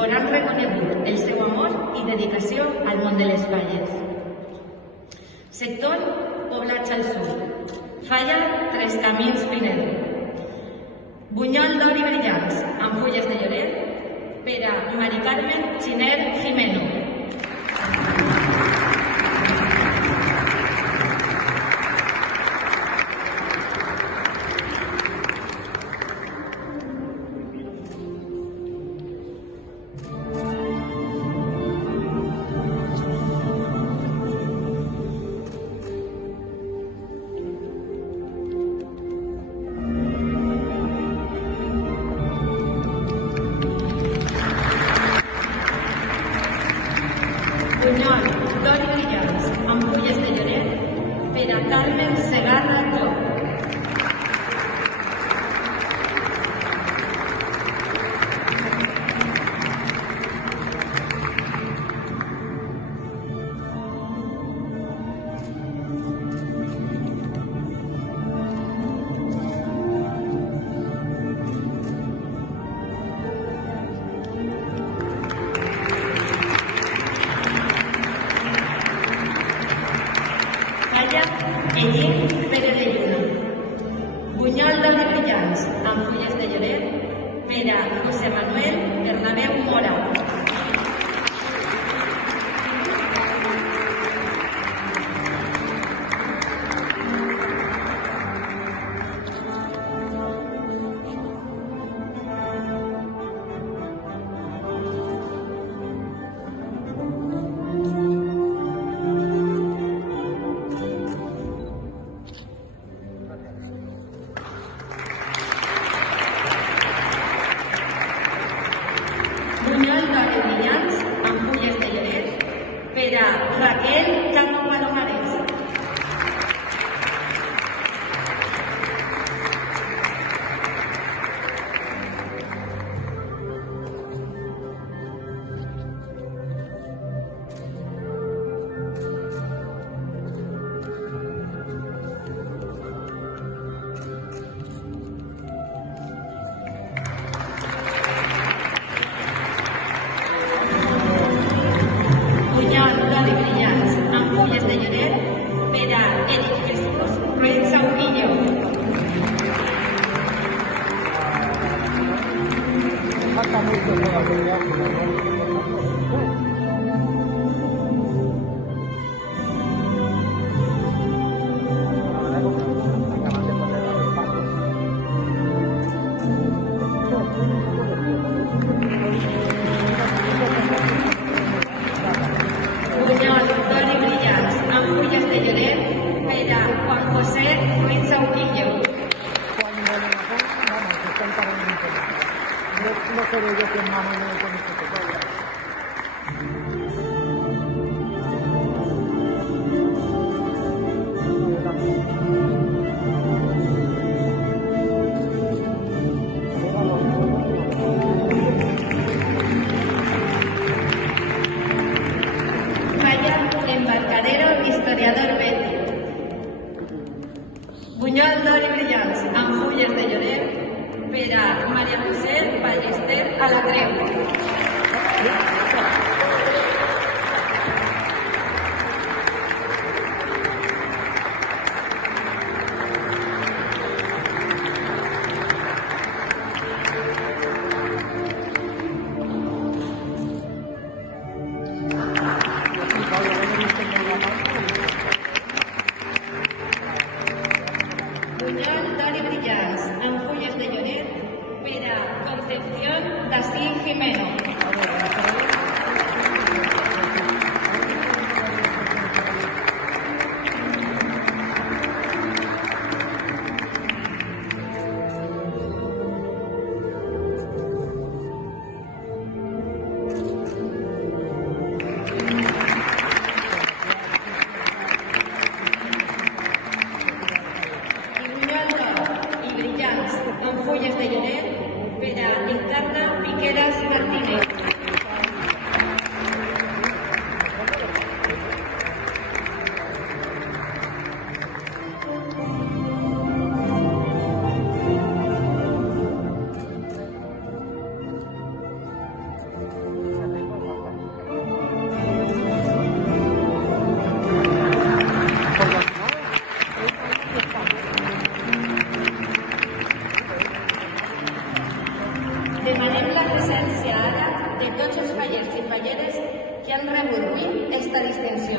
veuran reconegut el seu amor i dedicació al món de les falles. Sector poblats al sud. Falla Tres Camins Pinedo. Bunyol d'or i brillants amb fulles de llorer per a Mari Carmen Xiner Jimeno. Bunyol d'or i brillants amb fulles de llorer per a Carmen Segarra Llop. Ellín Pere de Lluna. Bunyol d'or i brillants amb fulles de llorer per a José Manuel Bernabéu Mora. Bunyol d'or i brillants amb fulles de llorer per a Raquel Cano Palomares. Bunyol d'or i brillants amb fulles de llorer per a Eric Jesús Ruiz Sauquillo. Bunyol d'or i brillants amb fulles de llorer per a Juan José Ruiz Sauquillo. No creo yo que más o menos con esto se pueda. Falla Embarcadero Historiador Betty. Bunyol d'or i brillants amb fulles de llorer per a Maria José Ballester a la Creu. Bunyol d'or i brillants amb fulles de llorer per a Concepción Dací Jimeno. Amb fulles de llorer per a Encarna Piqueras Martínez. presència ara de tots els fallers i falleres que han rebut avui esta distinció.